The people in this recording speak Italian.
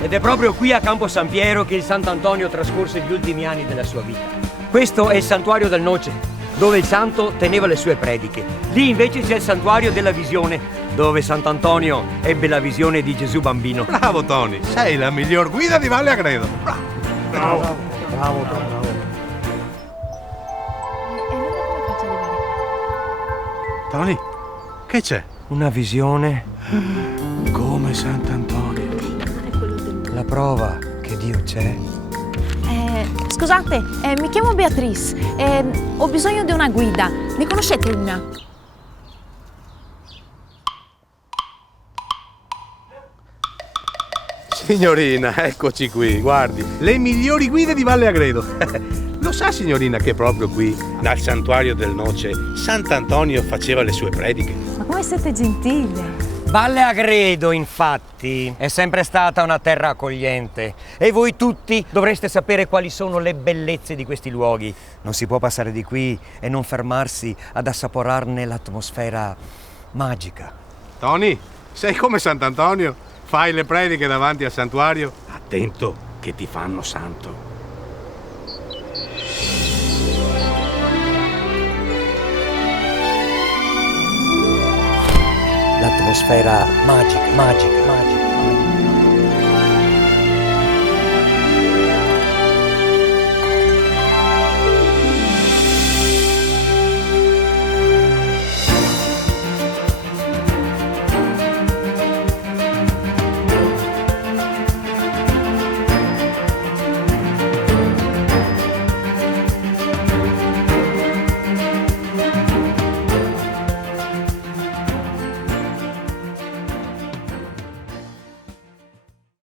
Ed è proprio qui a Campo San Piero che il Sant'Antonio trascorse gli ultimi anni della sua vita. Questo è il santuario del Noce, dove il santo teneva le sue prediche. Lì invece c'è il santuario della Visione, dove Sant'Antonio ebbe la visione di Gesù bambino. Bravo Tony, sei la miglior guida di Valle Agredo. Bravo. Bravo. Tony, che c'è? Una visione, Come Sant'Antonio. la prova che Dio c'è. Scusate, mi chiamo Beatrice. Ho bisogno di una guida. Ne conoscete una? Signorina, eccoci qui, guardi, le migliori guide di Valle Agredo. Lo sa, signorina, che proprio qui, dal santuario del Noce, Sant'Antonio faceva le sue prediche? Ma come siete gentili! Valle Agredo, infatti, è sempre stata una terra accogliente e voi tutti dovreste sapere quali sono le bellezze di questi luoghi. Non si può passare di qui e non fermarsi ad assaporarne l'atmosfera magica. Tony, sei come Sant'Antonio? Fai le prediche davanti al santuario? Attento, che ti fanno santo. L'atmosfera magica.